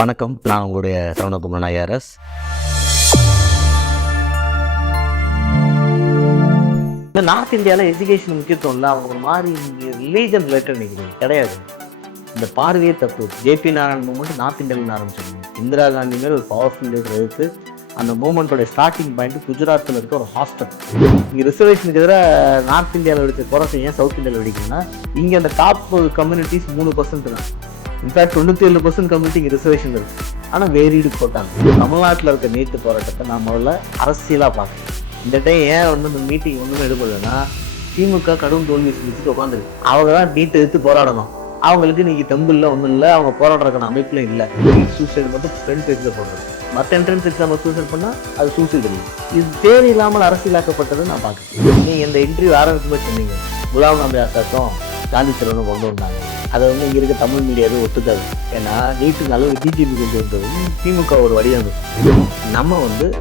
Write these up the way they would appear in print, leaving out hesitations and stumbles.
வணக்கம், நான் உங்களுடைய சரவணகுமார் ஐஆர்எஸ். இந்த நார்த் இந்தியாவில் எஜுகேஷன் முக்கியத்துவம் இல்லை, அவங்க ஒரு மாதிரி ரிலீஜன் ரிலேட்டட் நினைக்கிறீங்க. கிடையாது, இந்த பார்வையே தப்பு. ஜேபி நாராயண் மூமெண்ட் நார்த் இந்தியாவில் ஆரம்பிச்சிருங்க. இந்திரா காந்தி மேலே ஒரு பவர்ஃபுல் லீடர் எடுத்து அந்த மூமெண்ட்டோட ஸ்டார்டிங் பாயிண்ட் குஜராத்தில் இருக்க ஒரு ஹாஸ்டல். இங்கே ரிசர்வேஷனுக்கு எதிராக நார்த் இந்தியாவில் வெடிச்ச குறைச்சி ஏன் சவுத் இந்தியாவில் வெடிக்குன்னா, இங்கே அந்த டாப் கம்யூனிட்டிஸ் 3% தான். இன்ஃபேக்ட் 97% கம்யூனிட்டி இங்கே ரிசர்வேஷன் இருக்குது. ஆனால் வேரீடு போட்டாங்க. தமிழ்நாட்டில் இருக்க நீட்டு போராட்டத்தை நான் முதல்ல அரசியலாக பார்க்குறேன். இந்த டைம் ஏன் இந்த மீட்டிங் ஒன்றுமே எடுக்கலைன்னா, திமுக கடும் தோல்வி செஞ்சுட்டு உட்காந்துருக்கு. அவங்க தான் நீட்டை எடுத்து போராடணும். அவங்களுக்கு இன்னைக்கு தெம்பில் ஒன்றும் இல்லை, அவங்க போராடுறதுக்கான அமைப்புலையும் இல்லை. சூசைடு மட்டும் ஃப்ரண்ட் பேஜில் போடுறது. மற்ற என்ட்ரன்ஸ் எக்ஸாம் சூசைட் பண்ணால் அது சூசைடு இல்லை. இது தேவையில்லாமல் அரசியலாக்கப்பட்டதை நான் பார்க்குறேன். நீங்கள் இந்த இன்டர்வியூ ஆரம்பிக்கும்போது சொன்னீங்க, குலாம் நபி ஆசாத்தும் காந்தி சிறுவனும் கொண்டு வந்தாங்க. அதை இங்கே இருக்க தமிழ் மீடியாவே ஒத்துக்காது. ஏன்னா நீட்டு நல்ல டிஜிபி கொண்டு வந்தது திமுக ஒரு வடிவமைப்பு. நம்ம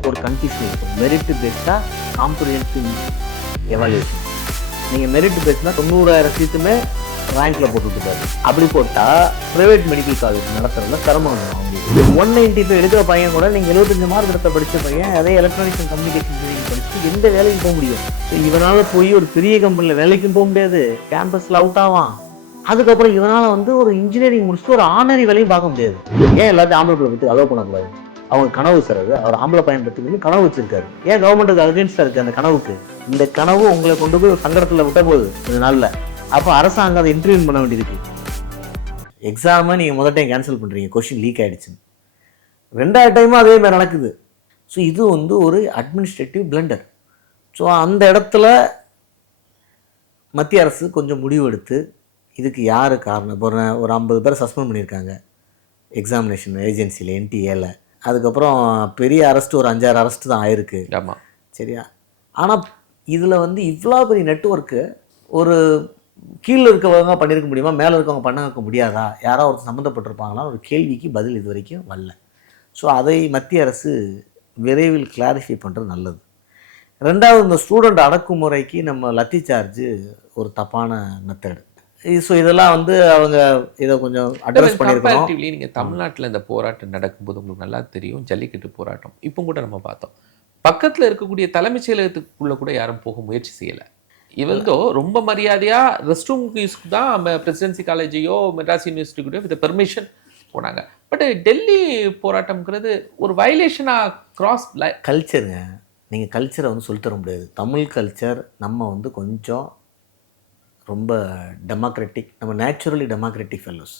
ஒரு கன்ஃபியூஷன் இருக்கும். மெரிட் பேஸ்டாக காம்ப்ரிஹென்சிவ் எவாலுவேஷன். நீங்கள் மெரிட் பேஸ்னா 90,000 சீட்டுமே ரேங்க்ல போட்டுருக்காரு. அப்படி போட்டால் ப்ரைவேட் மெடிக்கல் காலேஜ் நடத்துறதுல சிரமம் வந்துடும். அவங்களுக்கு 195 எடுக்கிற பையன் கூட நீங்கள் 75 மார்க் எடுத்த படித்த பையன் அதே எலக்ட்ரானிக்ஸ் அண்ட் கம்யூனிகேஷன் படிச்சு எந்த வேலைக்கும் போக முடியும். இவனால போய் ஒரு பெரிய கம்பெனியில் வேலைக்கும் போக முடியாது, கேம்பஸில் அவுட் ஆவான். அதுக்கப்புறம் இவனால் ஒரு இன்ஜினியரிங் முடிச்சுட்டு ஒரு ஆனரி வேலையும் பார்க்க முடியாது. ஏன் எல்லாத்தையும் ஆம்பளை பிள்ளை பற்றி அலோவ் பண்ணக்கூடாது? அவங்க கனவு சார், அது அவர் ஆம்பளை பையன் பற்றி கனவு வச்சிருக்காரு. ஏன் கவர்மெண்ட்டுக்கு அகேன்ஸ்டாக இருக்குது அந்த கனவுக்கு? இந்த கனவு உங்களை கொண்டு போய் ஒரு சங்கடத்தில் விட்ட போகுது இது நாளில். அப்போ அரசாங்கம் அதை இன்டர்வியூ பண்ண வேண்டியிருக்கு. எக்ஸாமை நீங்கள் முதல் டைம் கேன்சல் பண்ணுறீங்க, கொஸ்டின் லீக் ஆகிடுச்சுன்னு. 2வது டைமும் அதே மாதிரி நடக்குது. ஸோ இது ஒரு அட்மினிஸ்ட்ரேட்டிவ் பிளண்டர். ஸோ அந்த இடத்துல மத்திய அரசு கொஞ்சம் முடிவு எடுத்து இதுக்கு யார் காரணம். இப்போ ஒரு 50 பேரை சஸ்பெண்ட் பண்ணியிருக்காங்க எக்ஸாமினேஷன் ஏஜென்சியில், என்டிஏல. அதுக்கப்புறம் பெரிய அரெஸ்ட்டு ஒரு 5-6 அரெஸ்ட்டு தான் ஆயிருக்கு. ஆமாம், சரியா? ஆனால் இதில் இவ்வளோ பெரிய நெட்வொர்க்கு ஒரு கீழே இருக்கவங்க பண்ணியிருக்க முடியுமா, மேலே இருக்கவங்க பண்ண முடியாதா? யாராவது ஒருத்தர் சம்மந்தப்பட்டிருப்பாங்களா? ஒரு கேள்விக்கு பதில் இது வரைக்கும் வரல. ஸோ அதை மத்திய அரசு விரைவில் கிளாரிஃபை பண்ணுறது நல்லது. 2வது, இந்த ஸ்டூடெண்ட் அடக்குமுறைக்கு நம்ம லத்தி சார்ஜு ஒரு தப்பான மெத்தடு. ஸோ இதெல்லாம் அவங்க இதை கொஞ்சம் அட்ரஸ் பண்ணியிருக்கோம். நீங்கள் தமிழ்நாட்டில் இந்த போராட்டம் நடக்கும்போது உங்களுக்கு நல்லா தெரியும், ஜல்லிக்கட்டு போராட்டம் இப்போ கூட நம்ம பார்த்தோம். பக்கத்தில் இருக்கக்கூடிய தலைமைச் செயலகத்துக்குள்ளே கூட யாரும் போக முயற்சி செய்யலை. இவங்கோ ரொம்ப மரியாதையாக ரெஸ்ட் ரூம் யூஸ்க்கு தான் நம்ம பிரசிடென்சி காலேஜையோ மெட்ராஸ் யூனிவர்சிட்டிக்கூடயோ வித் பெர்மிஷன் போனாங்க. பட் டெல்லி போராட்டம்ங்கிறது ஒரு வயலேஷனாக கிராஸ் கல்ச்சருங்க. நீங்கள் கல்ச்சரை சொல்லித் தர முடியாது. தமிழ் கல்ச்சர் நம்ம கொஞ்சம் ரொம்ப டெமோக்ராட்டிக், நம்ம நேச்சுரலி டெமோக்ராட்டிக் ஃபெல்லோஸ்.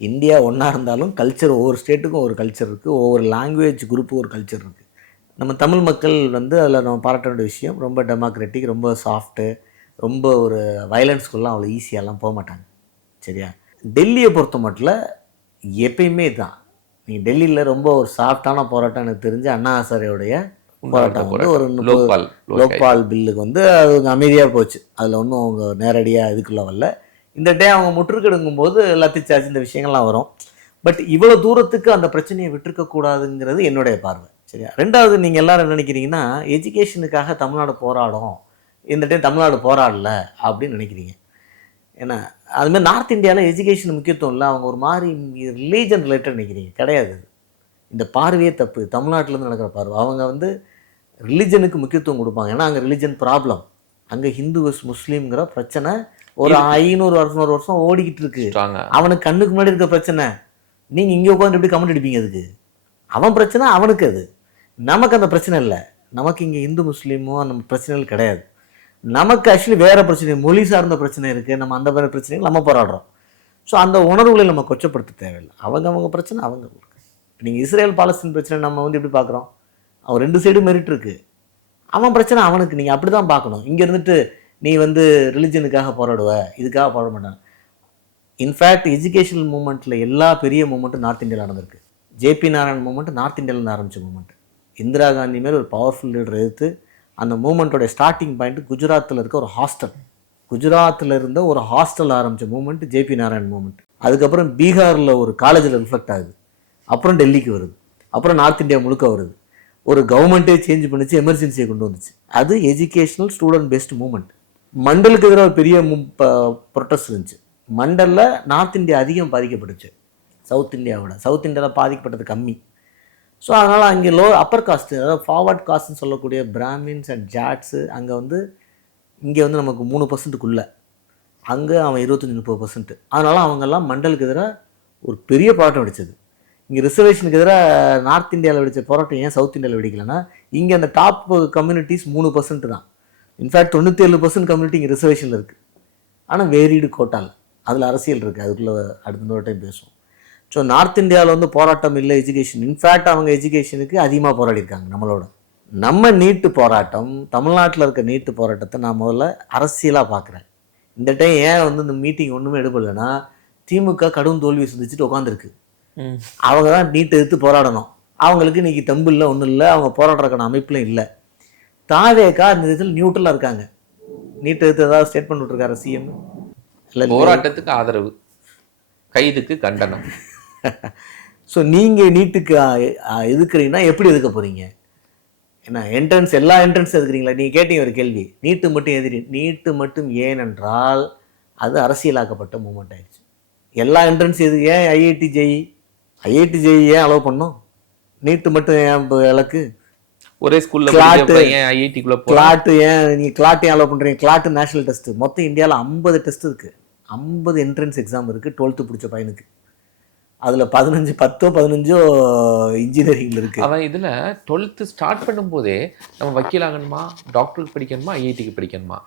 இந்தியா ஒன்றா இருந்தாலும் கல்ச்சர் ஒவ்வொரு ஸ்டேட்டுக்கும் ஒரு கல்ச்சர் இருக்குது, ஒவ்வொரு லாங்குவேஜ் குரூப்புக்கும் ஒரு கல்ச்சர் இருக்குது. நம்ம தமிழ் மக்கள் அதில் நம்ம பாராட்ட வேண்டிய விஷயம், ரொம்ப டெமோக்ராட்டிக், ரொம்ப சாஃப்ட்டு, ரொம்ப ஒரு வயலன்ஸ்குள்ளலாம் அவ்வளோ ஈஸியாகலாம் போக மாட்டாங்க, சரியா? டெல்லியை பொறுத்த மட்டும் எப்பயுமே தான். நீங்கள் டெல்லியில் ரொம்ப ஒரு சாஃப்டான போராட்டம் எனக்கு தெரிஞ்ச அண்ணா ஹசாரேவுடைய போராட்டம் ஒரு லோக்பால் பில்லுக்கு அது அமைதியாக போச்சு. அதில் ஒன்றும் அவங்க நேரடியாக இதுக்குள்ளே வரல. இந்த டே அவங்க முற்றுக்கெடுங்கும் போது லத்தி சார்ஜ் இந்த விஷயங்கள்லாம் வரும். பட் இவ்வளோ தூரத்துக்கு அந்த பிரச்சனையை விட்டுருக்கக்கூடாதுங்கிறது என்னுடைய பார்வை, சரியா? 2வது, நீங்கள் எல்லோரும் நினைக்கிறீங்கன்னா எஜுகேஷனுக்காக தமிழ்நாடு போராடும், இந்த டைம் தமிழ்நாடு போராடல அப்படின்னு நினைக்கிறீங்க. ஏன்னா அதுமாதிரி நார்த் இந்தியாவில் எஜுகேஷன் முக்கியத்துவம் இல்லை, அவங்க ஒரு மாதிரி ரிலீஜன் ரிலேட்டட் நினைக்கிறீங்க. கிடையாது, இந்த பார்வையே தப்பு. தமிழ்நாட்டிலேருந்து நடக்கிற பார்வை. அவங்க ரிலிஜனுக்கு முக்கியத்துவம் கொடுப்பாங்க. ஏன்னா அங்கே ரிலிஜன் ப்ராப்ளம். அங்கே ஹிந்து முஸ்லீம்ங்கிற பிரச்சனை ஒரு 500 வருஷம் ஓடிக்கிட்டு இருக்கு. அவனுக்கு கண்ணுக்கு முன்னாடி இருக்க பிரச்சனை. நீங்கள் இங்கே உட்காந்து எப்படி கமெண்ட் அடிப்பீங்க? அதுக்கு அவன் பிரச்சனை, அவனுக்கு அது. நமக்கு அந்த பிரச்சனை இல்லை. நமக்கு இங்கே இந்து முஸ்லீமோ அந்த பிரச்சனைகள் கிடையாது. நமக்கு ஆக்சுவலி வேறு பிரச்சனை, மொழி சார்ந்த பிரச்சனை இருக்குது. நம்ம அந்த வேறு பிரச்சனைகள் நம்ம போராடுறோம். ஸோ அந்த உணர்வுகளை நம்ம கொச்சப்படுத்த தேவையில்லை. அவங்க பிரச்சனை அவங்க. நீங்கள் இஸ்ரேல் பாலஸ்தீன் பிரச்சனை நம்ம எப்படி பார்க்குறோம்? அவன் 2 சைடும் மெரிட் இருக்குது. அவன் பிரச்சனை அவனுக்கு. நீங்கள் அப்படி தான் பார்க்கணும். இங்கே இருந்துட்டு நீ ரிலிஜனுக்காக போராடுவ, இதுக்காக போராட மாட்டான். இன்ஃபேக்ட் எஜுகேஷனல் மூமெண்ட்டில் எல்லா பெரிய மூமெண்ட்டும் நார்த் இந்தியாவில் நடந்திருக்கு. ஜேபி நாராயண் மூமெண்ட் நார்த் இந்தியாவிலேருந்து ஆரம்பித்த மூமெண்ட். இந்திரா காந்தி மேலே ஒரு பவர்ஃபுல் லீடர் எடுத்து அந்த மூமெண்ட்டோட ஸ்டார்டிங் பாயிண்ட் குஜராத்தில் இருக்க ஒரு ஹாஸ்டல். குஜராத்தில் இருந்த ஒரு ஹாஸ்டல் ஆரம்பித்த மூமெண்ட் ஜேபி நாராயண் மூமெண்ட். அதுக்கப்புறம் பீகாரில் ஒரு காலேஜில் ரிஃப்ளெக்ட் ஆகுது. அப்புறம் டெல்லிக்கு வருது. அப்புறம் நார்த் இந்தியா முழுக்க வருது. ஒரு கவர்மெண்ட்டே சேஞ்ச் பண்ணிச்சு, எமர்ஜென்சியை கொண்டு வந்துச்சு. அது எஜுகேஷனல் ஸ்டூடெண்ட் பேஸ்ட் மூமெண்ட். மண்டலுக்கு எதிராக பெரிய ப்ரொட்டஸ்ட் இருந்துச்சு. மண்டலில் நார்த் இந்தியா அதிகம் பாதிக்கப்பட்டுச்சு. சவுத் இந்தியாவோட. சவுத் இந்தியாவில் பாதிக்கப்பட்டது கம்மி. ஸோ அதனால் அங்கே அப்பர் காஸ்ட்டு, அதாவது ஃபார்வர்ட் காஸ்ட்னு சொல்லக்கூடிய பிராமின்ஸ் அண்ட் ஜாட்ஸு அங்கே வந்து இங்கே வந்து நமக்கு 3%க்குள்ள, அங்கே அவன் 25-30%. அதனால் அவங்கெல்லாம் மண்டலுக்கு எதிராக ஒரு பெரிய போராட்டம் வெடிச்சது. இங்கே ரிசர்வேஷனுக்கு எதிராக நார்த் இந்தியாவில் வெடித்த போராட்டம் ஏன் சவுத் இந்தியாவில் வெடிக்கலைன்னா, இங்கே அந்த டாப் கம்யூனிட்டிஸ் 3% தான். இன்ஃபேக்ட் 97% கம்யூனிட்டி இங்கே ரிசர்வேஷனில் இருக்குது. ஆனால் வேரீடு கோட்டால் அதில் அரசியல் இருக்குது. அதுக்குள்ளே அடுத்த ஒரு டைம் பேசுவோம். ஸோ நார்த் இந்தியாவில் வந்து போராட்டம் இல்லை எஜுகேஷன். இன்ஃபேக்ட் அவங்க எஜுகேஷனுக்கு அதிகமாக போராடிருக்காங்க நம்மளோட. நம்ம நீட்டு போராட்டம், தமிழ்நாட்டில் இருக்க நீட்டு போராட்டத்தை நான் முதல்ல அரசியலாக பார்க்குறேன். இந்த டைம் ஏன் வந்து இந்த மீட்டிங் ஒன்றுமே எடுப்பலைன்னா, திமுக கடும் தோல்வி சந்திச்சுட்டு உட்காந்துருக்கு. அவங்க தான் நீட்டை எதிர்த்து போராடணும். அவங்களுக்கு இன்னைக்கு தெம்பு இல்லை, ஒன்றும் இல்லை, அவங்க போராடுறதுக்கான அமைப்புலையும் இல்லை. தாவேக்கா இந்த இதில் நியூட்ரலாக இருக்காங்க. நீட்டை எதிர்த்து ஏதாவது ஸ்டேட்மெண்ட் விட்டுருக்காரு சிஎம்? இல்லை, போராட்டத்துக்கு ஆதரவு, கைதுக்கு கண்டனம். ஸோ நீங்கள் நீட்டுக்கு எதுக்குறீங்கன்னா எப்படி எதுக்க போகிறீங்க? ஏன்னா என்ட்ரன்ஸ், எல்லா என்ட்ரன்ஸும் எதுக்குறீங்களா? நீங்கள் கேட்டீங்க ஒரு கேள்வி, நீட்டு மட்டும் எதிரி. நீட்டு மட்டும் ஏனென்றால் அது அரசியலாக்கப்பட்ட மூமெண்ட் ஆயிடுச்சு. எல்லா என்ட்ரன்ஸ் எது? ஏன் ஐஐடி ஜெய் ஏன் அலோவ் பண்ணோம்? நீட்டு மட்டும் ஏன் இலக்கு? ஒரே ஸ்கூல்ல ஐஐடிக்குள்ள கிளாட் ஏன் நீங்கள் கிளாட் ஏன் அலோவ் பண்ணுறீங்க? CLAT national test. மொத்தம் இந்தியாவில் 50 டெஸ்ட் இருக்குது, 50 என்ட்ரன்ஸ் எக்ஸாம் இருக்குது 12th பிடிச்ச பையனுக்கு. அதில் 10 இன்ஜினியரிங்கில் இருக்குது. அவன் இதில் 12th ஸ்டார்ட் பண்ணும்போதே நம்ம வக்கீல் ஆகணுமா, டாக்டருக்கு படிக்கணுமா, ஐஐடிக்கு படிக்கணுமா,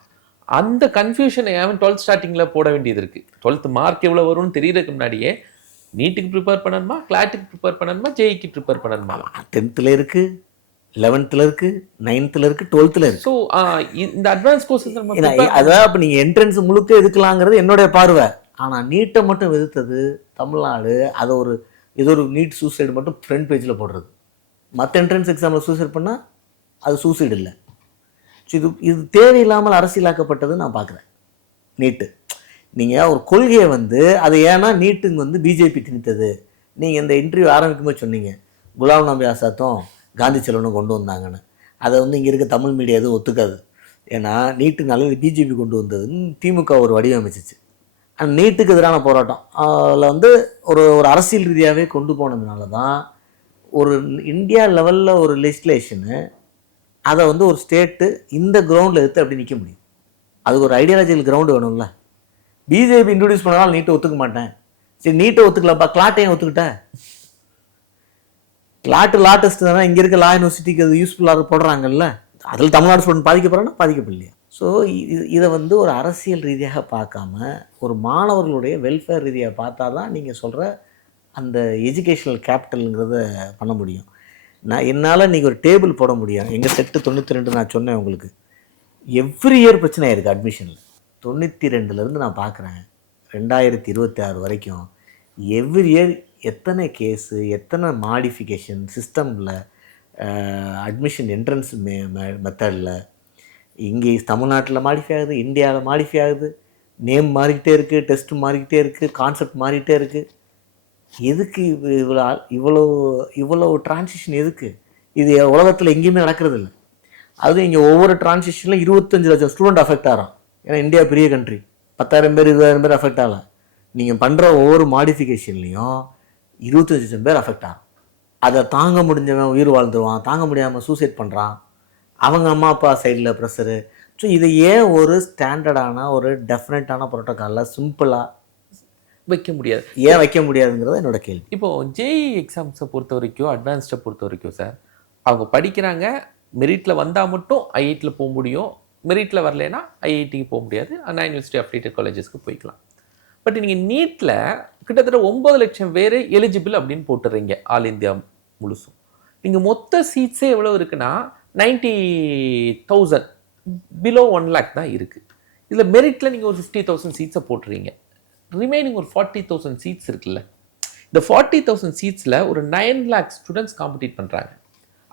அந்த கன்ஃபியூஷனை அவன் 12th ஸ்டார்டிங்கில் போட வேண்டியது இருக்குது. 12th மார்க் எவ்வளோ வரும்னு தெரியறதுக்கு முன்னாடியே நீட்டுக்கு ப்ரிப்பேர் பண்ணணுமா, கிளாட்டுக்கு ப்ரிப்பேர் பண்ணணுமா, ஜேஇக்கு ப்ரிப்பேர் பண்ணணுமா, 10th இருக்குது, 11th இருக்குது, 9th இருக்குது, 12th இருக்குது. ஸோ இந்த அட்வான்ஸ் கோர்சஸ் அதாவது அப்போ நீங்கள் என்ட்ரன்ஸ் முழுக்க எதுக்கலாங்கிறது என்னுடைய பார்வை. ஆனால் நீட்டை மட்டும் எதிர்த்தது தமிழ்நாடு. அதை ஏதோ ஒரு நீட் சூசைடு மட்டும் ஃப்ரண்ட் பேஜில் போடுறது. மற்ற என்ட்ரன்ஸ் எக்ஸாமில் சூசைட் பண்ணால் அது சூசைடு இல்லை. ஸோ இது தேவையில்லாமல் அரசியலாக்கப்பட்டது நான் பார்க்குறேன். நீட்டு நீங்கள் ஒரு கொள்கையை வந்து அது ஏன்னா நீட்டுங்க வந்து பிஜேபி திணித்தது. நீங்கள் இந்த இன்டர்வியூ ஆரம்பிக்கும்போது சொன்னீங்க குலாம் நபி ஆசாத்தும் காந்தி செல்வனும் கொண்டு வந்தாங்கன்னு. அதை வந்து இங்கே இருக்க தமிழ் மீடியா எதுவும் ஒத்துக்காது. ஏன்னா நீட்டுனால பிஜேபி கொண்டு வந்ததுன்னு திமுக ஒரு வடிவமைச்சிச்சு. அந்த நீட்டுக்கு எதிரான போராட்டம் அதில் வந்து ஒரு அரசியல் ரீதியாகவே கொண்டு போனதுனால தான் ஒரு இந்தியா லெவலில் ஒரு லெஜிஸ்லேஷனு அதை வந்து ஒரு ஸ்டேட்டு இந்த கிரவுண்டில் எடுத்து அப்படி நிற்க முடியும். அதுக்கு ஒரு ஐடியாலஜிக்கல் கிரவுண்டு வேணும்ல. பிஜேபி இன்ட்ரடியூஸ் பண்ணாலும் நீட்டை ஒத்துக்க மாட்டேன். சரி நீட்டை ஒத்துக்கலப்பா, கிளாட்டையும் ஒத்துக்கிட்ட. லா டெஸ்ட் தானே இங்கே இருக்க லா யூனிவர்சிட்டிக்கு அது யூஸ்ஃபுல்லாக போடுறாங்கல்ல. அதில் தமிழ்நாடு ஸ்டூடெண்ட் பாதிக்கப்படுறாங்கன்னா பாதிக்கப்படலையா? ஸோ இதை வந்து ஒரு அரசியல் ரீதியாக பார்க்காம ஒரு மாணவர்களுடைய வெல்ஃபேர் ரீதியாக பார்த்தா தான் நீங்கள் சொல்கிற அந்த எஜுகேஷ்னல் கேபிட்டலுங்கிறத பண்ண முடியும். என்னால் இன்றைக்கி ஒரு டேபிள் போட முடியும். எங்கள் செட்டு 92 நான் சொன்னேன் உங்களுக்கு. எவ்ரி இயர் பிரச்சனை இருக்குது அட்மிஷனில். 92லேருந்து நான் பார்க்குறேன் 2026 வரைக்கும் எவ்ரி இயர் எத்தனை கேஸு, எத்தனை மாடிஃபிகேஷன் சிஸ்டமில், அட்மிஷன் என்ட்ரன்ஸ் மெத்தடில். இங்கே தமிழ்நாட்டில் மாடிஃபை ஆகுது, இந்தியாவில் மாடிஃபை ஆகுது, நேம் மாறிக்கிட்டே இருக்குது, டெஸ்ட் மாறிக்கிட்டே இருக்குது, கான்செப்ட் மாறிக்கிட்டே இருக்குது. எதுக்கு இவ்வளோ டிரான்சிஷன் எதுக்கு? இது உலகத்தில் எங்கேயுமே நடக்கிறது இல்லை. அதுவும் இங்கே ஒவ்வொரு டிரான்சிஷனில் 25 லட்சம் ஸ்டூடெண்ட் அஃபெக்ட் ஆகிறோம். ஏன்னா இந்தியா பெரிய கண்ட்ரி, 10,000 பேர் 20,000 பேர் அஃபெக்ட் ஆகலாம். நீங்கள் பண்ணுற ஒவ்வொரு மாடிஃபிகேஷன்லேயும் 25 லட்சம் பேர் அஃபெக்ட் ஆகும். அதை தாங்க முடிஞ்சவன் உயிர் வாழ்ந்துருவான், தாங்க முடியாமல் சூசைட் பண்ணுறான், அவங்க அம்மா அப்பா சைடில் ப்ரெஷரு. ஸோ இதை ஏன் ஒரு ஸ்டாண்டர்டான ஒரு டெஃபினட்டான ப்ரோட்டோக்காலில் சிம்பிளாக வைக்க முடியாது? ஏன் வைக்க முடியாதுங்கிறது என்னோட கேள்வி. இப்போது ஜேஇ எக்ஸாம்ஸை பொறுத்த வரைக்கும், அட்வான்ஸ்டை பொறுத்த வரைக்கும் சார், அவங்க படிக்கிறாங்க, மெரிட்டில் வந்தால் மட்டும் ஐஐடியில் போக முடியும், மெரிட்டில் வரலைன்னா ஐஐடிக்கு போக முடியாது, அண்ணா யூனிவர்சிட்டி அஃபிலியேட்டட் காலேஜஸ்க்கு போய்க்கலாம். பட் நீங்கள் நீட்டில் கிட்டத்தட்ட 9 லட்சம் பேர் எலிஜிபிள் அப்படின்னு போட்டுறீங்க ஆல் இந்தியா முழுசும். நீங்கள் மொத்த சீட்ஸே எவ்வளோ இருக்குன்னா 90,000, பிலோ 1 lakh தான் இருக்குது. இதில் மெரிட்டில் நீங்கள் ஒரு 50,000 சீட்ஸை போட்டுறீங்க. ரிமைனிங் ஒரு 40,000 சீட்ஸ் இருக்குல்ல. இந்த 40,000 சீட்ஸில் ஒரு 9 lakh ஸ்டூடெண்ட்ஸ் காம்படிட் பண்ணுறாங்க.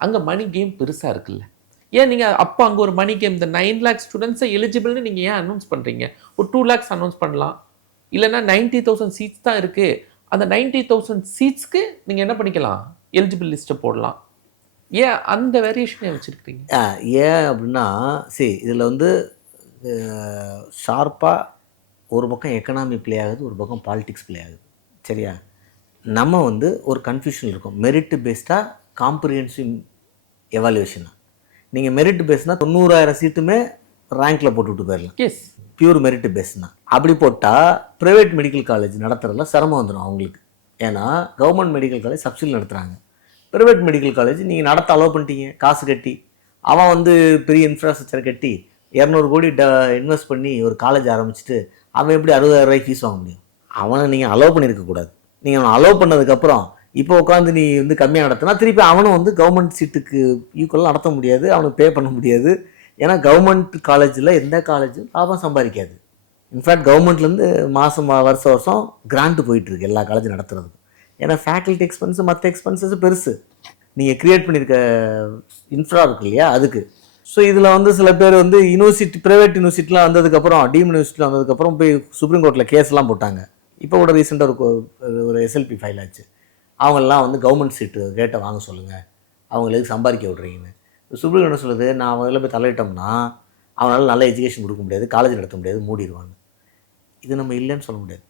அங்கே மணி கேம் பெருசாக இருக்குல்ல. ஏன் நீங்கள் அப்போ அங்கே ஒரு மணி கேம், இந்த 9 lakh ஸ்டூடெண்ட்ஸை எலிஜிபிள்னு நீங்கள் ஏன் அனௌன்ஸ் பண்ணுறீங்க? ஒரு 2 lakhs அனௌன்ஸ் பண்ணலாம். இல்லைன்னா 90,000 சீட்ஸ் தான் இருக்குது, அந்த 90,000 சீட்ஸ்க்கு நீங்கள் என்ன பண்ணிக்கலாம், எலிஜிபிள் லிஸ்ட்டை போடலாம். ஏன் அந்த வேரியேஷனை வச்சுருக்கீங்க? ஏன் அப்படின்னா, சரி இதில் வந்து ஷார்ப்பாக ஒரு பக்கம் எக்கனாமி ப்ளே ஆகுது, ஒரு பக்கம் பாலிடிக்ஸ் ப்ளே ஆகுது. சரியா? நம்ம வந்து ஒரு கன்ஃபியூஷன் இருக்கும். மெரிட் பேஸ்டாக காம்ப்ரிஹென்சிவ் எவாலுவேஷனா. நீங்கள் மெரிட் பேஸ்னால் 90,000 சீட்டுமே ரேங்க்கில் போட்டுவிட்டு போயிடலாம். எஸ். பியூர் மெரிட் பேஸ்னா. அப்படி போட்டால் ப்ரைவேட் மெடிக்கல் காலேஜ் நடத்துறதுல சிரமம் வந்துடும் அவங்களுக்கு. ஏன்னா கவர்மெண்ட் மெடிக்கல் காலேஜ் சப்சிடி நடத்துகிறாங்க. ப்ரைவேட் மெடிக்கல் காலேஜ் நீங்கள் நடத்த அலோவ் பண்ணிட்டீங்க, காசு கட்டி. அவன் வந்து பெரிய இன்ஃப்ராஸ்ட்ரக்சர் கட்டி 200 கோடி இன்வெஸ்ட் பண்ணி ஒரு காலேஜ் ஆரம்பிச்சுட்டு அவன் எப்படி 60,000 ரூபாய் ஃபீஸ் வாங்க முடியும்? அவனை நீங்கள் அலோவ் பண்ணியிருக்கக்கூடாது. நீங்கள் அவனை அலோவ் பண்ணதுக்கப்புறம் இப்போ உட்காந்து நீ வந்து கம்மியாக நடத்தினா திருப்பி அவனும் வந்து கவர்மெண்ட் சீட்டுக்கு ஈக்குவலாக நடத்த முடியாது, அவனுக்கு பே பண்ண முடியாது. ஏன்னா கவர்மெண்ட் காலேஜில் எந்த காலேஜும் லாபம் சம்பாதிக்காது. இன்ஃபேக்ட் கவர்மெண்ட்லேருந்து வருஷம் கிராண்ட் போயிட்டுருக்கு எல்லா காலேஜும் நடத்துறதுக்கும். ஏன்னா ஃபேக்கல்ட்டி எக்ஸ்பென்ஸு மற்ற எக்ஸ்பென்சஸ் பெருசு. நீங்கள் க்ரியேட் பண்ணியிருக்க இன்ஃப்ரா இருக்கு இல்லையா அதுக்கு. ஸோ இதில் வந்து சில பேர் வந்து யூனிவர்சிட்டி ப்ரைவேட் யூனிவர்சிட்டிலாம் வந்ததுக்கப்புறம் டீம் யூனிவர்சிட்டியில் வந்ததுக்கப்புறம் போய் சுப்ரீம் கோர்ட்டில் கேஸ்லாம் போட்டாங்க. இப்போ கூட ரீசெண்டாக ஒரு எஸ்எல்பி ஃபைல் ஆச்சு. அவங்கெல்லாம் வந்து கவர்மெண்ட் சீட்டு ரேட்டை வாங்க சொல்லுங்கள், அவங்களுக்கு சம்பாதிக்க விட்றீங்கன்னு. சுப்ரீம் கோர்ட் என்ன சொல்லுது, நான் முதல்ல போய் தலையிட்டோம்னா அவனால் நல்ல எஜுகேஷன் கொடுக்க முடியாது, காலேஜ் நடத்த முடியாது, மூடிடுவான்னு. இது நம்ம இல்லைன்னு சொல்ல முடியாது.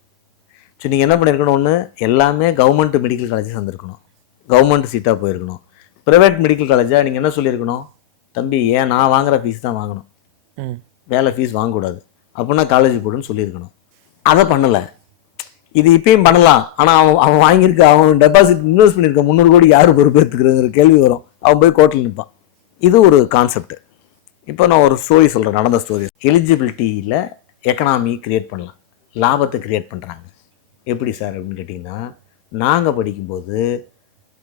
ஸோ நீங்கள் என்ன பண்ணியிருக்கணும், ஒன்று எல்லாமே கவர்மெண்ட் மெடிக்கல் காலேஜஸ் வந்திருக்கணும், கவர்மெண்ட் சீட்டாக போயிருக்கணும். ப்ரைவேட் மெடிக்கல் காலேஜாக நீங்கள் என்ன சொல்லியிருக்கணும், தம்பி ஏன் நான் வாங்குகிற ஃபீஸ் தான் வாங்கணும், வேலை ஃபீஸ் வாங்கக்கூடாது, அப்படின்னா காலேஜ் போடுன்னு சொல்லியிருக்கணும். அதை பண்ணலை. இது இப்பயும் பண்ணலாம். ஆனால் அவன் வாங்கியிருக்க, அவன் டெபாசிட் இன்வெஸ்ட் பண்ணியிருக்க 300 கோடி யார் பொறுப்பேற்றுக்கிறதுங்கிற கேள்வி வரும். அவன் போய் கோர்ட்டில் நிற்பான். இது ஒரு கான்செப்ட். இப்போ நான் ஒரு ஸ்டோரி சொல்கிறேன், நடந்த ஸ்டோரி. எலிஜிபிலிட்டியில் எக்கனாமி க்ரியேட் பண்ணலாம், லாபத்தை க்ரியேட் பண்ணுறாங்க. எப்படி சார் அப்படின்னு கேட்டிங்கன்னா, நாங்கள் படிக்கும்போது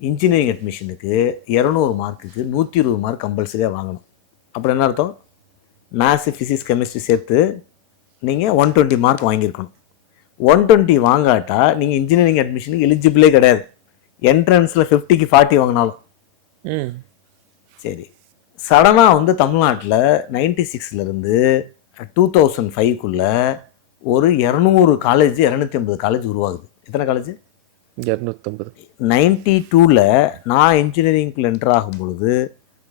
இன்ஜினியரிங் அட்மிஷனுக்கு 200 மார்க்குக்கு 120 மார்க் கம்பல்சரியாக வாங்கணும். அப்புறம் என்ன அர்த்தம், மேத்ஸு ஃபிசிக்ஸ் கெமிஸ்ட்ரி சேர்த்து நீங்கள் 120 மார்க் வாங்கியிருக்கணும். 120 வாங்காட்டா நீங்கள் இன்ஜினியரிங் அட்மிஷனுக்கு எலிஜிபிளே கிடையாது. என்ட்ரன்ஸில் 50க்கு 40 வாங்கினாலும். சரி, சடனாக வந்து தமிழ்நாட்டில் 96லேருந்து 2005க்குள்ளே ஒரு 200 காலேஜ் 250 காலேஜ் உருவாகுது. எத்தனை காலேஜ்? 250. 92ல் நான் இன்ஜினியரிங்குள்ளே என்டர் ஆகும் பொழுது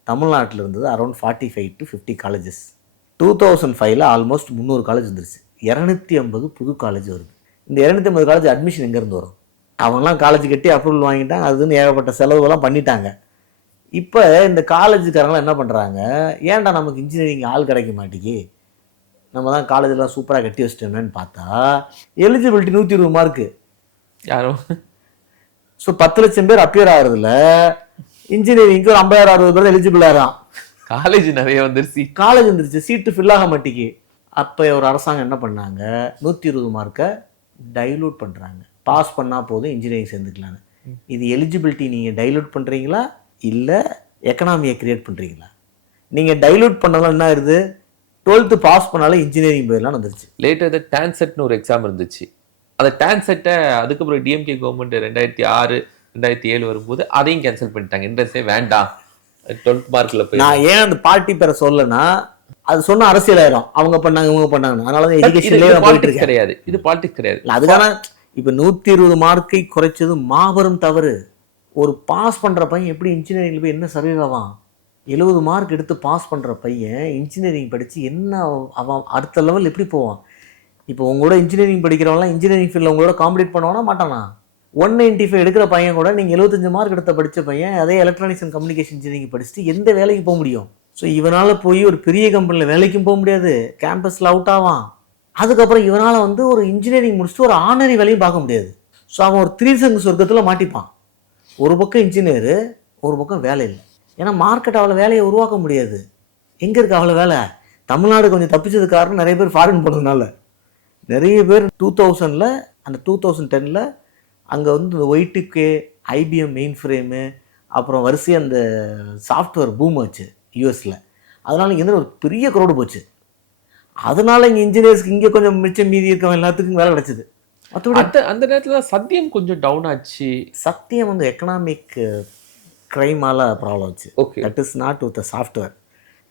தமிழ்நாட்டில் இருந்தது அரௌண்ட் 45 to 50 காலேஜஸ். 2005ல் ஆல்மோஸ்ட் 300 காலேஜ் வந்துருச்சு. 250 புது காலேஜ் வருது. இந்த 250 காலேஜ் அட்மிஷன் எங்கேருந்து வரும்? அவங்களாம் காலேஜ் கட்டி அப்ரூவல் வாங்கிட்டாங்க, அதுன்னு ஏகப்பட்ட செலவுகள்லாம் பண்ணிட்டாங்க. இப்போ இந்த காலேஜுக்காரங்களாம் என்ன பண்ணுறாங்க, ஏன்டா நமக்கு இன்ஜினியரிங் ஆள் கிடைக்க மாட்டேங்கி, நம்ம தான் காலேஜெலாம் சூப்பராக கட்டி வச்சிட்டோமேன்னு பார்த்தா எலிஜிபிலிட்டி 120 மார்க்கு யாரும். ஸோ 10 லட்சம் பேர் அப்பியர் ஆகிறதுல இன்ஜினியரிங்க்கு ஒரு 50,000-60 பேர் எலிஜிபிள் ஆகிறான். காலேஜ் நிறைய வந்துருச்சு, காலேஜ் வந்துருச்சு, சீட்டு ஃபில் ஆக மாட்டேங்கி. அப்போ ஒரு அரசாங்கம் என்ன பண்ணாங்க, 120 மார்க்கை டைலூட் பண்ணுறாங்க. பாஸ் பண்ணால் போதும் இன்ஜினியரிங் சேர்ந்துக்கலான்னு. இது எலிஜிபிலிட்டி நீங்கள் டைலூட் பண்ணுறீங்களா இல்லை எக்கனாமியை க்ரியேட் பண்ணுறீங்களா? நீங்கள் டைலூட் பண்ணலாம் என்ன ஆயிடுது, 12th பாஸ் பண்ணாலும் இன்ஜினியரிங் போயிடலாம் வந்துருச்சு. லேட்டர் டான்செட்னு ஒரு எக்ஸாம் இருந்துச்சு. அந்த டான்செட்டை அதுக்கப்புறம் டிஎம்கே கவர்மெண்ட் 2006 2007 வரும்போது அதையும் கேன்சல் பண்ணிட்டாங்க. இன்ட்ரெஸ்டே வேண்டாம், 12th மார்க்கில் போய். நான் ஏன் அந்த பார்ட்டி பேரை சொல்லனா, அது சொன்ன அரசியலாயிரும், அவங்க பண்ணாங்க இவங்க பண்ணாங்க. அதனால தான் எஜுகேஷன்லேயே போயிட்டு இருக்கு. கிடையாது, இது பாலிடிக்ஸ் கிடையாது. அதுக்கான இப்போ 120 மார்க்கை குறைச்சது மாபெரும் தவறு. ஒரு பாஸ் பண்ணுற பையன் எப்படி இன்ஜினியரிங்கில் போய் என்ன சர்வைவ் ஆவான்? 70 மார்க் எடுத்து பாஸ் பண்ணுற பையன் இன்ஜினியரிங் படித்து என்ன அவன் அடுத்த லெவல் எப்படி போவான்? இப்போ உங்களோட இன்ஜினியரிங் படிக்கிறவங்களாம் இன்ஜினியரிங் ஃபீல்டில் உங்களோட காம்படிட் பண்ணுவானா மாட்டானா? 195 எடுக்கிற பையன் கூட நீங்கள் 75 மார்க் எடுத்த படித்த பையன் அதே எலக்ட்ரானிக்ஸ் அண்ட் கம்யூனிகேஷன் இன்ஜினியரிங் படிச்சுட்டு எந்த வேலைக்கு போக முடியும்? ஸோ இவனால் போய் ஒரு பெரிய கம்பெனியில் வேலைக்கும் போக முடியாது, கேம்பஸில் அவுட் ஆவான். அதுக்கப்புறம் இவனால் வந்து ஒரு இன்ஜினியரிங் முடிச்சுட்டு ஒரு ஆனரி வேலையும் பார்க்க முடியாது. ஸோ அவன் ஒரு திரிசங்கு சொர்க்கத்தில் மாட்டிப்பான். ஒரு பக்கம் இன்ஜினியரு, ஒரு பக்கம் வேலை இல்லை. ஏன்னா மார்க்கெட் அவ்வளோ வேலையை உருவாக்க முடியாது. எங்கே இருக்குது அவ்வளோ வேலை? தமிழ்நாடு கொஞ்சம் தப்பிச்சது காரணம் நிறைய பேர் ஃபாரின் போனதுனால. நிறைய பேர் 2000ல் அந்த 2010ல் அங்கே வந்து இந்த ஒய்டிகே, ஐபிஎம் மெயின் ஃப்ரேமு, அப்புறம் வரிசையாக அந்த சாஃப்ட்வேர் பூம் ஆச்சு யூஎஸில். அதனால் இங்கே ஒரு பெரிய க்ரௌடு போச்சு. அதனால இங்கே இன்ஜினியர்ஸ்க்கு இங்கே கொஞ்சம் மிச்சம் மீதி இருக்கவங்க எல்லாத்துக்கும் வேலை கிடச்சிது. மற்றபடி அந்த நேரத்தில் சத்தியம் கொஞ்சம் டவுன் ஆச்சு. சத்தியம் வந்து எக்கனாமிக் க்ரைமால் ப்ராப்ளம் ஆச்சு. Okay, that is not with the software.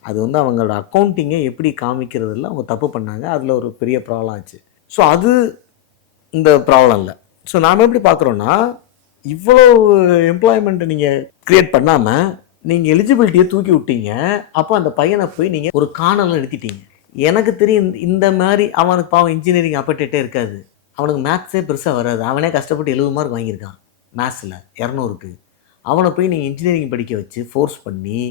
அது வந்து அவங்களோட அக்கௌண்டிங்கை எப்படி காமிக்கிறதுல அவங்க தப்பு பண்ணாங்க, அதில் ஒரு பெரிய ப்ராப்ளம் ஆச்சு. ஸோ அது இந்த ப்ராப்ளம் இல்லை. ஸோ நாம் எப்படி பார்க்குறோன்னா, இவ்வளோ எம்ப்ளாய்மெண்ட்டை நீங்கள் க்ரியேட் பண்ணாமல் நீங்கள் எலிஜிபிலிட்டியை தூக்கி விட்டீங்க. அப்போ அந்த பையனை போய் நீங்கள் ஒரு காணலில் நிறுத்திட்டீங்க. எனக்கு தெரியும் இந்த மாதிரி அவனுக்கு பாவம் இன்ஜினியரிங் அப்பட்டேட்டே இருக்காது, அவனுக்கு மேத்ஸே பெருசாக வராது, அவனே கஷ்டப்பட்டு 70 மார்க் வாங்கியிருக்கான். மேத்ஸில் 200க்கு அவனை போய் நீங்கள் இன்ஜினியரிங் படிக்க வச்சு ஃபோர்ஸ் பண்ணி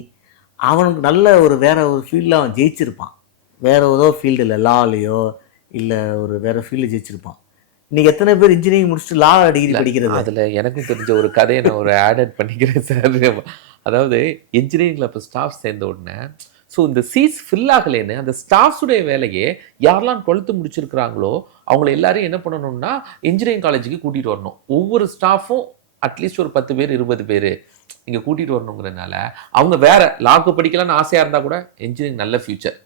அவனுக்கு நல்ல ஒரு வேறு ஒரு ஃபீல்டில் அவன் ஜெயிச்சிருப்பான். வேறு ஏதோ ஃபீல்டில் லாலையோ இல்லை ஒரு வேறு ஃபீல்டு ஜெயிச்சிருப்பான். இன்றைக்கி எத்தனை பேர் இன்ஜினியரிங் முடிச்சுட்டு லா டிகிரி படிக்கிறது? அதில் எனக்கும் தெரிஞ்ச ஒரு கதையை நான் ஒரு ஆட் பண்ணிக்கிறேன் சார். அதாவது இன்ஜினியரிங்கில் இப்போ ஸ்டாஃப் சேர்ந்த உடனே ஸோ இந்த சீட்ஸ் ஃபில் ஆகலைன்னு அந்த ஸ்டாஃப்ஸுடைய வேலையே யாரெல்லாம் 12th முடிச்சிருக்கிறாங்களோ அவங்கள எல்லாரையும் என்ன பண்ணணும்னா இன்ஜினியரிங் காலேஜுக்கு கூட்டிகிட்டு வரணும். ஒவ்வொரு ஸ்டாஃபும் அட்லீஸ்ட் ஒரு 10 பேர் 20 பேர் இங்கே கூட்டிகிட்டு வரணுங்கிறதுனால அவங்க வேற லாக்கு படிக்கலாம்னு ஆசையாக இருந்தால் கூட இன்ஜினியரிங் நல்ல ஃபியூச்சர்,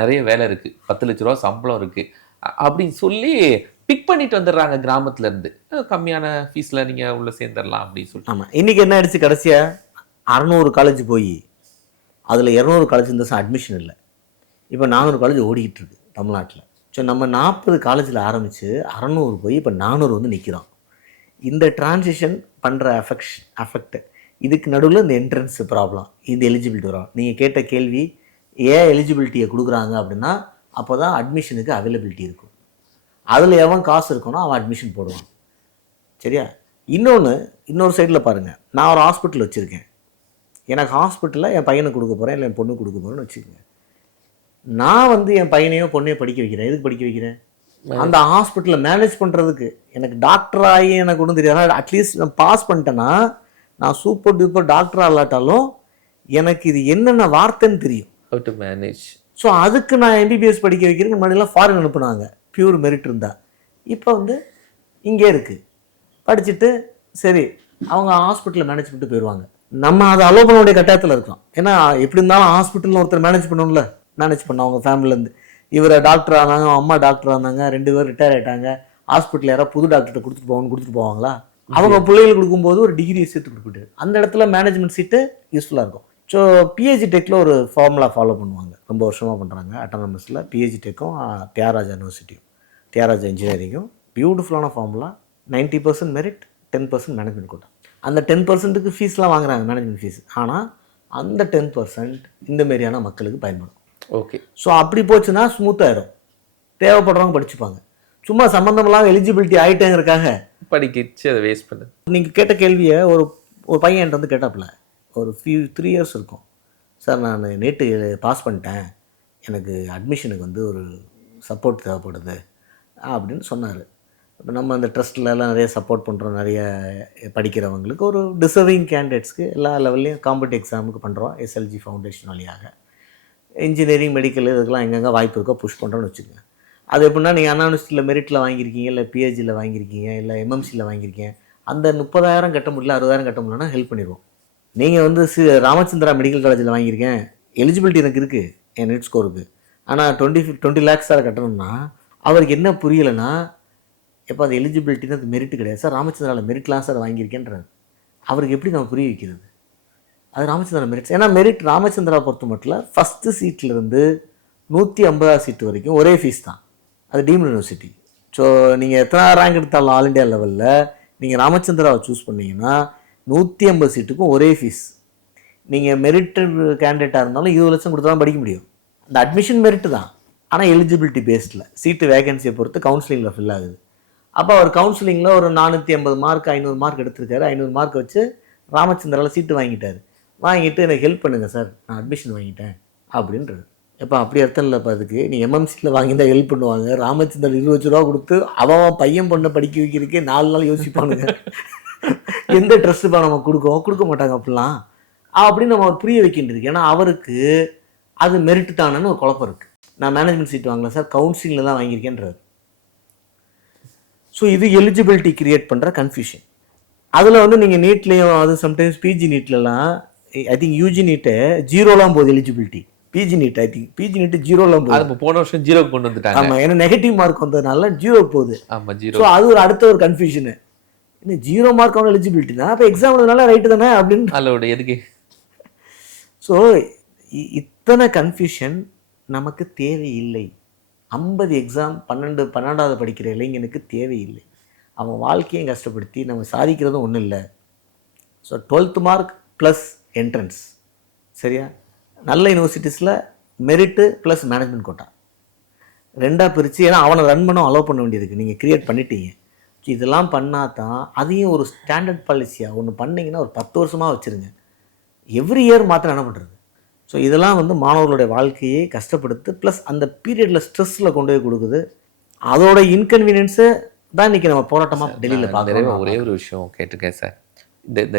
நிறைய வேலை இருக்குது, 10 லட்ச ரூபா சம்பளம் இருக்குது அப்படின்னு சொல்லி பிக் பண்ணிட்டு வந்துடுறாங்க கிராமத்துலேருந்து. கம்மியான ஃபீஸில் நீங்கள் உள்ளே சேர்ந்துடலாம் அப்படின்னு சொல்லி. ஆமாம், இன்றைக்கி என்ன ஆயிடுச்சு, கடைசியாக 600 காலேஜ் போய் அதில் 200 காலேஜ் இந்த வருஷம் அட்மிஷன் இல்லை. இப்போ 400 காலேஜ் ஓடிக்கிட்டு இருக்கு தமிழ்நாட்டில். ஸோ நம்ம 40 காலேஜில் ஆரம்பித்து 600 போய் இப்போ 400 வந்து நிற்கிறோம். இந்த டிரான்சிஷன் பண்ணுற அஃபெக்ட் இதுக்கு நடுவில் இந்த என்ட்ரன்ஸ் ப்ராப்ளம், இந்த எலிஜிபிலிட்டி வரும். நீங்கள் கேட்ட கேள்வி ஏன் எலிஜிபிலிட்டியை கொடுக்குறாங்க அப்படின்னா அப்போ தான் அட்மிஷனுக்கு அவைலபிலிட்டி இருக்கும். அதில் எவன் காசு இருக்கணும் அவன் அட்மிஷன் போடுவான். சரியா? இன்னொரு சைடில் பாருங்கள், நான் ஒரு ஹாஸ்பிட்டல் வச்சுருக்கேன். எனக்கு ஹாஸ்பிட்டலில் என் பையனுக்கு கொடுக்க போகிறேன் இல்லை என் பொண்ணுக்கு கொடுக்க போகிறேன்னு வச்சுக்கோங்க. நான் வந்து என் பையனையோ பொண்ணையோ படிக்க வைக்கிறேன். எதுக்கு படிக்க வைக்கிறேன்? அந்த ஹாஸ்பிட்டலில் மேனேஜ் பண்ணுறதுக்கு. எனக்கு டாக்டர் ஆகி எனக்கு ஒன்றும் தெரியாது. அட்லீஸ்ட் நான் பாஸ் பண்ணிட்டேன்னா நான் சூப்பர் டூப்பர் டாக்டர் ஆகலாட்டாலும் எனக்கு இது என்னென்ன வார்த்தைன்னு தெரியும். Have to manage. ஸோ அதுக்கு நான் எம்பிபிஎஸ் படிக்க வைக்கிறேன்னு முன்னாடிலாம் ஃபாரின் அனுப்புனாங்க, பியூர் மெரிட் இருந்தால். இப்போ வந்து இங்கே இருக்குது, படிச்சுட்டு சரி அவங்க ஹாஸ்பிட்டலில் மேனேஜ் பண்ணிட்டு போயிடுவாங்க. நம்ம அதை அலோவ் பண்ண வேண்டிய கட்டாயத்தில் இருக்கோம். ஏன்னா எப்படி இருந்தாலும் ஹாஸ்பிட்டலில் ஒருத்தர் மேனேஜ் பண்ணணும்ல, மேனேஜ் பண்ண அவங்க ஃபேமிலிலேருந்து. இவரை டாக்டர் ஆனாங்க, அம்மா டாக்டர் ஆனாங்க, 2 பேர் ரிட்டையர் ஆகிட்டாங்க. ஹாஸ்பிட்டலில் யாராவது புது டாக்டர்கிட்ட கொடுத்துட்டு போவாங்களா? அவங்க பிள்ளைகள் கொடுக்கும்போது ஒரு டிகிரி சேர்த்து கொடுத்துட்டு அந்த இடத்துல மேனேஜ்மெண்ட் சீட்டு யூஸ்ஃபுல்லாக இருக்கும். ஸோ பிஹெச்டி டெக்கில் ஒரு ஃபார்முலா ஃபாலோ பண்ணுவாங்க, ரொம்ப வருஷமாக பண்ணுறாங்க அட்டானமஸில். பிஹெச்டி டெக்கும் தியாகராஜா யூனிவர்சிட்டியும் தியாகராஜா இன்ஜினியரிங்கும் பியூட்டிஃபுல்லான ஃபார்முலா. 90% merit, 10% management quota. அந்த 10%க்கு ஃபீஸ்லாம் வாங்குறாங்க, மேனேஜ்மெண்ட் ஃபீஸ். ஆனால் அந்த 10% இந்த மாரியான மக்களுக்கு பயன்படும். ஓகே. ஸோ அப்படி போச்சுன்னா ஸ்மூத்தாயிடும், தேவைப்படுறவங்க படிச்சுப்பாங்க. சும்மா சம்மந்தமெல்லாம் எலிஜிபிலிட்டி ஆகிட்டேங்கிறக்காக படிக்கிச்சு அதை வேஸ்ட் பண்ணு. நீங்கள் கேட்ட கேள்வியை ஒரு பையன் என்கிட்ட வந்து கேட்டாப்புல, ஒரு 3 இயர்ஸ் இருக்கும். சார் நான் நேட்டு பாஸ் பண்ணிட்டேன், எனக்கு அட்மிஷனுக்கு வந்து ஒரு சப்போர்ட் தேவைப்படுது அப்படின்னு சொன்னார். இப்போ நம்ம அந்த ட்ரஸ்ட்லலாம் நிறைய சப்போர்ட் பண்ணுறோம், நிறைய படிக்கிறவங்களுக்கு, ஒரு டிசர்விங் கேண்டிடேட்ஸ்க்கு எல்லா லெவல்லையும் காம்படிட்டிவ் எக்ஸாமுக்கு பண்ணுறோம் எஸ்எல்ஜி ஃபவுண்டேஷன் வழியாக. இன்ஜினியரிங் மெடிக்கல் இதுக்கெல்லாம் எங்கெங்கே வாய்ப்பு இருக்கோ புஷ் பண்ணுறோன்னு வச்சுக்கோங்க. அது எப்படின்னா நீங்கள் அண்ணா யூனிவர்சிட்டியில் மெரிட்டில் வாங்கியிருக்கீங்க, இல்லை பிஹெச்சியில் வாங்கியிருக்கீங்க, இல்லை எம்எம்சியில் வாங்கியிருக்கீங்க, அந்த 30,000 கட்ட முடியல 60,000 கட்ட முடியலன்னா ஹெல்ப் பண்ணிடுவோம். நீங்கள் வந்து ராமச்சந்திரா மெடிக்கல் காலேஜில் வாங்கியிருக்கேன், எலிஜிபிலிட்டி எனக்கு இருக்குது என் நெட் ஸ்கோருக்கு, ஆனால் 20 lakhs சார் கட்டணும்னா அவருக்கு என்ன புரியலைன்னா, எப்போ அது எலிஜிபிலிட்டின்னு அது மெரிட் கிடையாது சார், ராமச்சந்திராவில் மெரிட்லாம் சார் வாங்கியிருக்கேன்றார். அவருக்கு எப்படி நம்ம புரிய வைக்கிறது? அது ராமச்சந்திரா மெரிட்ஸ். ஏன்னா மெரிட் ராமச்சந்திரா பொறுத்த மட்டும் ஃபஸ்ட்டு சீட்லேருந்து 150வது சீட்டு வரைக்கும் ஒரே ஃபீஸ் தான். அது டீம்டு யூனிவர்சிட்டி. ஸோ நீங்கள் எத்தனை ரேங்க் எடுத்தாலும் ஆல் இண்டியா லெவலில் நீங்கள் ராமச்சந்திராவை சூஸ் பண்ணிங்கன்னா 150 சீட்டுக்கும் ஒரே ஃபீஸ். நீங்கள் மெரிட்டட் கேண்டிடேட்டாக இருந்தாலும் 20 லட்சம் கொடுத்தா தான் படிக்க முடியும். அந்த அட்மிஷன் மெரிட்டு தான், ஆனால் எலிஜிபிலிட்டி பேஸ்டில் சீட்டு வேகன்சியை பொறுத்து கவுன்சிலிங்கில் ஃபில் ஆகுது. அப்போ அவர் கவுன்சிலிங்கில் ஒரு 480 மார்க் 500 மார்க் எடுத்திருக்காரு. 500 மார்க் வச்சு ராமச்சந்திராவில் சீட்டு வாங்கிட்டு எனக்கு ஹெல்ப் பண்ணுங்கள் சார், நான் அட்மிஷன் வாங்கிட்டேன் அப்படின்றது. எப்போ அப்படி அர்த்தம் இல்லைப்பா. அதுக்கு நீ எம்எம்சியில் வாங்கியிருந்தா ஹெல்ப் பண்ணுவாங்க. ராமச்சந்திரன் 20 லட்ச ரூபா கொடுத்து அவன் பையன் பொண்ணை படிக்க வைக்கிறதுக்கே 4 நாள் யோசிப்பானுங்க. எந்த ட்ரஸ்ட்டுப்பா நம்ம கொடுக்க மாட்டாங்க அப்படிலாம் அப்படின்னு நம்ம அவர் புரிய வைக்கின்றது. ஏன்னா அவருக்கு அது மெரிட் தானேன்னு ஒரு குழப்பம் இருக்குது. நான் மேனேஜ்மெண்ட் சீட் வாங்கல சார், கவுன்சிலிங்கில் தான் வாங்கியிருக்கேன்றார். ஸோ இது எலிஜிபிலிட்டி கிரியேட் பண்ணுற கன்ஃபியூஷன். அதில் வந்து நீங்கள் நீட்லேயும் அது சம்டைம்ஸ் பிஜி நீட்லலாம் ஐ திங்க் யூஜி நீட்டை 0லாம் போகுது eligibility. PG NEET I think PG NEET 0லாம் போகுது. அது போன வருஷம் 0 கொண்டு வந்துட்டாங்க. ஆமாம், ஏன்னா நெகட்டிவ் மார்க் வந்ததுனால 0 போகுது. ஆமாம் 0. ஸோ அது அடுத்த ஒரு கன்ஃபியூஷனு. இன்னும் 0 மார்க் ஆன எலிஜிபிலிட்டி தான், அப்போ எக்ஸாம் எழுதுனால ரைட்டு தானே அப்படின்னு. அதோட எதுக்கு? ஸோ இத்தனை கன்ஃபியூஷன் நமக்கு தேவையில்லை. 50 எக்ஸாம் 12வது படிக்கிற இளைஞனுக்கு தேவையில்லை. அவன் வாழ்க்கையை கஷ்டப்படுத்தி நம்ம சாதிக்கிறதும் ஒன்றும் இல்லை. So 12th mark plus entrance, சரியா? நல்ல யூனிவர்சிட்டிஸில் மெரிட்டு ப்ளஸ் மேனேஜ்மெண்ட் கோட்டா 2ஆக பிரித்து, ஏன்னா அவனை ரன் பண்ண அலோவ் பண்ண வேண்டியதுக்கு நீங்கள் க்ரியேட் பண்ணிட்டீங்க. இதெல்லாம் பண்ணால் தான் அதையும் ஒரு ஸ்டாண்டர்ட் பாலிசியாக ஒன்று பண்ணிங்கன்னா ஒரு 10 வருஷமாக வச்சுருங்க. எவ்ரி இயர் மாத்திரம் என்ன பண்ணுறது? ஸோ இதெல்லாம் வந்து மாணவர்களுடைய வாழ்க்கையை கஷ்டப்படுத்து, ப்ளஸ் அந்த பீரியடில் ஸ்ட்ரெஸ்ஸில் கொண்டு போய் கொடுக்குது. அதோட இன்கன்வீனியன்ஸை தான் இன்றைக்கி நம்ம போராட்டமாக டெல்லியில் பார்க்குறோம். ஒரே ஒரு விஷயம் கேட்டிருக்கேன் சார்.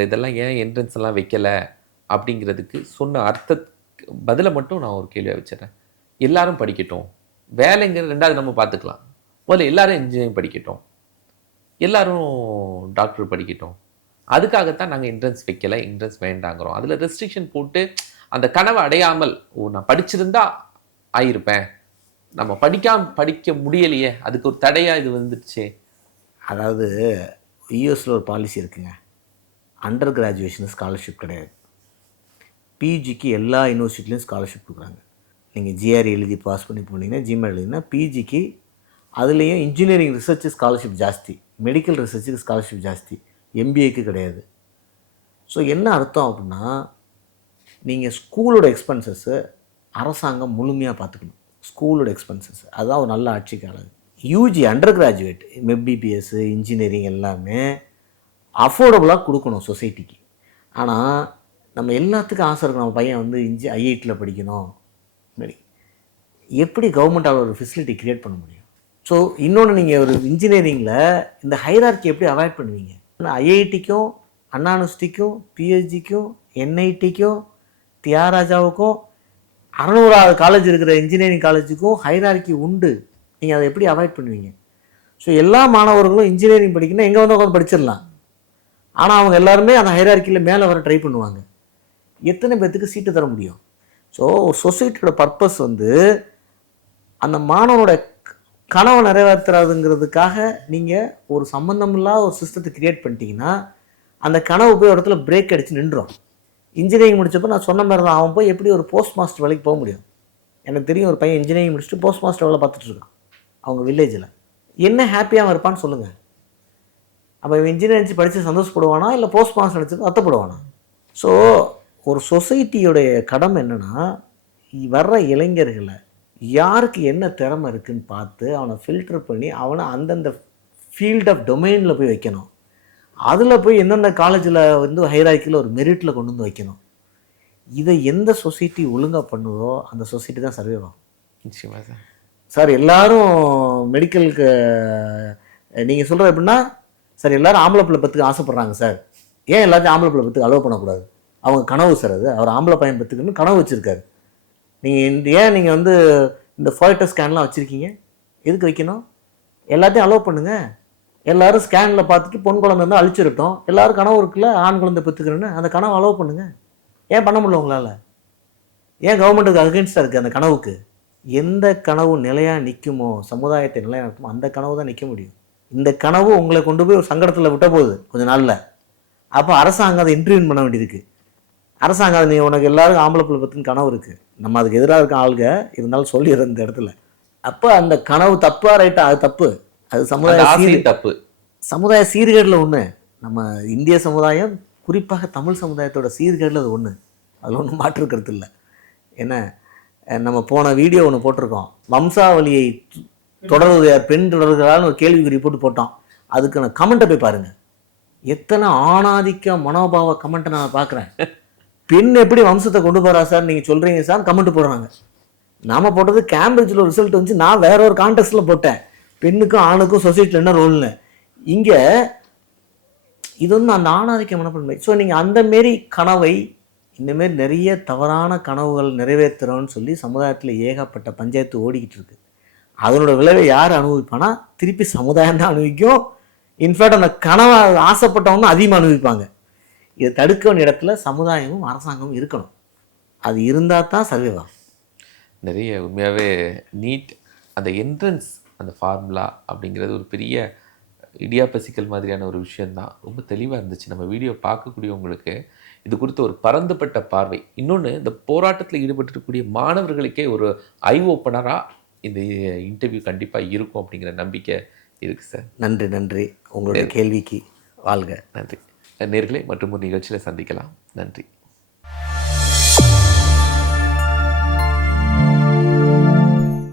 இதெல்லாம் ஏன் என்ட்ரன்ஸ் எல்லாம் வைக்கலை அப்படிங்கிறதுக்கு சொன்ன பதிலை மட்டும் நான் ஒரு கேள்வியாக வச்சிடறேன். எல்லாரும் படிக்கட்டும், வேலைங்கிறது ரெண்டாவது நம்ம பார்த்துக்கலாம். முதல்ல எல்லாரும் இன்ஜினியரிங் படிக்கட்டும், எல்லாரும் டாக்டர் படிக்கட்டும். அதுக்காகத்தான் நாங்கள் என்ட்ரன்ஸ் வைக்கலை, என்ட்ரன்ஸ் வேண்டாங்கிறோம். அதில் ரெஸ்ட்ரிக்ஷன் போட்டு அந்த கனவை அடையாமல், நான் படிச்சிருந்தா ஆயிருப்பேன், நம்ம படிக்க முடியலையே, அதுக்கு ஒரு தடையாக இது வந்துடுச்சே. அதாவது யூஎஸில் ஒரு பாலிசி இருக்குங்க. அண்டர் கிராஜுவேஷன் ஸ்காலர்ஷிப் கிடையாது. பிஜிக்கு எல்லா யூனிவர்சிட்டிலையும் ஸ்காலர்ஷிப் கொடுக்குறாங்க. நீங்கள் ஜிஆர்இ எழுதி பாஸ் பண்ணி போனீங்கன்னா, ஜிமெயில் எழுதினா பிஜிக்கு, அதுலேயும் இன்ஜினியரிங் ரிசர்ச் ஸ்காலர்ஷிப் ஜாஸ்தி, மெடிக்கல் ரிசர்ச்சுக்கு ஸ்காலர்ஷிப் ஜாஸ்தி, எம்பிஏக்கு கிடையாது. ஸோ என்ன அர்த்தம் அப்படின்னா, நீங்கள் ஸ்கூலோட எக்ஸ்பென்சஸ்ஸு அரசாங்கம் முழுமையாக பார்த்துக்கணும். ஸ்கூலோட எக்ஸ்பென்சஸ் அதுதான் ஒரு நல்ல ஆட்சிக்கு அழகு. UG under graduate MBBS engineering எல்லாமே அஃபோர்டபுளாக கொடுக்கணும் சொசைட்டிக்கு. ஆனால் நம்ம எல்லாத்துக்கும் ஆசை இருக்கும், நம்ம பையன் வந்து ஐஐடியில் படிக்கணும். எப்படி கவர்மெண்ட்டால் ஒரு ஃபெசிலிட்டி க்ரியேட் பண்ண முடியும்? ஸோ இன்னொன்று, நீங்கள் ஒரு இன்ஜினியரிங்கில் இந்த ஹைரார்க்கி எப்படி அவாய்ட் பண்ணுவீங்க? ஐஐடிக்கும் அண்ணா யூனிவர்சிட்டிக்கும் பிஹெச்டிக்கும் என்ஐடிக்கும் தியாகராஜாவுக்கும் 600 காலேஜ் இருக்கிற இன்ஜினியரிங் காலேஜுக்கும் ஹைரார்க்கி உண்டு. நீங்கள் அதை எப்படி அவாய்ட் பண்ணுவீங்க? ஸோ எல்லா மாணவர்களும் இன்ஜினியரிங் படிக்கணும்னா எங்கே வந்து உட்காந்து படிச்சிடலாம். ஆனால் அவங்க எல்லாருமே அந்த ஹைரார்க்கியில் மேலே வர ட்ரை பண்ணுவாங்க. எத்தனை பேர்த்துக்கு சீட்டு தர முடியும்? ஸோ ஒரு சொசைட்டியோட பர்பஸ் வந்து அந்த மாணவனோட கனவை நிறைவேற்றுறதுங்கிறதுக்காக நீங்கள் ஒரு சம்மந்தமில்லாத ஒரு சிஸ்டத்தை கிரியேட் பண்ணிட்டீங்கன்னா, அந்த கனவு போய் ஒரு இடத்துல பிரேக் அடித்து நின்றுடும். இன்ஜினியரிங் முடிச்சப்போ நான் சொன்ன மாதிரி தான், அவன் போய் எப்படி ஒரு போஸ்ட் மாஸ்டர் வேலைக்கு போக முடியும்? எனக்கு தெரியும் ஒரு பையன் இன்ஜினியரிங் முடிச்சுட்டு போஸ்ட் மாஸ்டர் வேலை பார்த்துட்ருக்கான் அவங்க வில்லேஜில். என்ன ஹாப்பியாக இருப்பான்னு சொல்லுங்கள்? அப்போ இவன் இன்ஜினியரிங் படித்து சந்தோஷப்படுவானா, இல்லை போஸ்ட் மாஸ்டர் நினச்சது வருத்தப்படுவானா? ஸோ ஒரு சொசைட்டியோடைய கடமை என்னென்னா, வர்ற இளைஞர்களை யாருக்கு என்ன திறமை இருக்குதுன்னு பார்த்து அவனை ஃபில்டர் பண்ணி அவனை அந்தந்த ஃபீல்ட் ஆஃப் டொமைனில் போய் வைக்கணும். அதில் போய் எந்தெந்த காலேஜில் வந்து ஹைரார்க்கியில் ஒரு மெரிட்டில் கொண்டு வந்து வைக்கணும். இதை எந்த சொசைட்டி ஒழுங்காக பண்ணுதோ அந்த சொசைட்டி தான் சர்வே ஆகும். நிச்சயமாக சார். சார் எல்லாரும் மெடிக்கலுக்கு நீங்கள் சொல்கிறது எப்படின்னா, சார் எல்லோரும் ஆம்பளை பிள்ளை பத்துக்கு ஆசைப்பட்றாங்க சார், ஏன் எல்லாத்தையும் ஆம்பளை பிள்ளை பத்துக்கு அலோவ் பண்ணக்கூடாது? அவங்க கனவு சார், அது அவர் ஆம்பளை பையன் பத்துக்குன்னு கனவு வச்சுருக்காரு. நீங்கள் ஏன் நீங்கள் வந்து இந்த ஃபோய்டர் ஸ்கேன்லாம் வச்சுருக்கீங்க? எதுக்கு வைக்கணும்? எல்லாத்தையும் அலோவ் பண்ணுங்கள். எல்லோரும் ஸ்கேனில் பார்த்துட்டு பொன் குழந்தை இருந்தால் அழிச்சிருட்டோம். எல்லோரும் கனவு இருக்குல்ல ஆண் குழந்தை பெற்றுக்கிறேன்னு, அந்த கனவு அலோவ் பண்ணுங்கள். ஏன் பண்ண முடியல உங்களால்? ஏன் கவர்மெண்ட்டுக்கு அகென்ஸ்டாக இருக்குது அந்த கனவுக்கு? எந்த கனவு நிலையாக நிற்குமோ, சமுதாயத்தை நிலையாக நிற்குமோ அந்த கனவு தான் நிற்க முடியும். இந்த கனவு உங்களை கொண்டு போய் ஒரு சங்கடத்தில் விட்ட போகுது கொஞ்சம் நாளில். அப்போ அரசாங்கம் அதை இன்டர்வியூன் பண்ண வேண்டியிருக்கு. அரசாங்கம் நீ உனக்கு எல்லாருக்கும் ஆம்பளை பிள்ளை பற்றின கனவு இருக்குது, நம்ம அதுக்கு எதிராக இருக்க ஆளுங்க இருந்தாலும் சொல்லிடுற இந்த இடத்துல. அப்போ அந்த கனவு தப்பா ரைட்டா? அது தப்பு. அது சமுதாய தப்பு, சமுதாய சீர்கேடில் ஒன்று. நம்ம இந்திய சமுதாயம், குறிப்பாக தமிழ் சமுதாயத்தோட சீர்கேடில் அது ஒன்று. அதில் ஒன்றும் மாற்றுக்கிறது இல்லை. என்ன, நம்ம போன வீடியோ ஒன்று போட்டிருக்கோம், வம்சாவளியை தொடர்வது யார், பெண் தொடர்களால் ஒரு கேள்விக்குறி போட்டோம். அதுக்கு நான் கமெண்ட்டை போய் பாருங்கள். எத்தனை ஆணாதிக்க மனோபாவ கமெண்ட்டை நான் பார்க்குறேன். பெண் எப்படி வம்சத்தை கொண்டு போகிறா சார் நீங்கள் சொல்கிறீங்க சார் கமெண்ட் போடுறாங்க. நாம் போட்டது கேம்பிரிட்ஜில் ஒரு ரிசல்ட் வந்துச்சு, நான் வேற ஒரு கான்டெஸ்ட்டில் போட்டேன், பெண்ணுக்கும் ஆணுக்கும் சொசைட்டியில் என்ன ரோல்னு. இங்கே இது வந்து அந்த ஆணாதிக்க மனப்பான்மை. ஸோ நீங்கள் அந்தமாரி கனவை, இந்தமாரி நிறைய தவறான கனவுகள் நிறைவேற்றுறோன்னு சொல்லி சமுதாயத்தில் ஏகப்பட்ட பஞ்சாயத்து ஓடிக்கிட்டு இருக்கு. அதனோட விளைவை யார் அனுபவிப்பானா? திருப்பி சமுதாயம் தான் அனுபவிக்கும். இன்ஃபேக்ட் அந்த கனவை ஆசைப்பட்டவங்க அதிகமாக அனுபவிப்பாங்க. இதை தடுக்க வேண்டிய இடத்துல சமுதாயமும் அரசாங்கமும் இருக்கணும். அது இருந்தால் தான் சர்வே ஆகும். நிறைய உண்மையாகவே நீட் அந்த என்ட்ரன்ஸ் அந்த ஃபார்முலா அப்படிங்கிறது ஒரு பெரிய இடியாப்பசிக்கல் மாதிரியான ஒரு விஷயந்தான். ரொம்ப தெளிவாக இருந்துச்சு. நம்ம வீடியோ பார்க்கக்கூடியவங்களுக்கு இது குறித்து ஒரு பரந்துபட்ட பார்வை. இன்னொன்று, இந்த போராட்டத்தில் ஈடுபட்டிருக்கக்கூடிய மாணவர்களுக்கே ஒரு ஐ ஓப்பனராக இந்த இன்டர்வியூ கண்டிப்பாக இருக்கும் அப்படிங்கிற நம்பிக்கை இருக்குது சார். நன்றி நன்றி, உங்களுடைய கேள்விக்கு வாழ்க. நன்றி நேயர்களே, மற்றும் ஒரு நிகழ்ச்சியில் சந்திக்கலாம். நன்றி.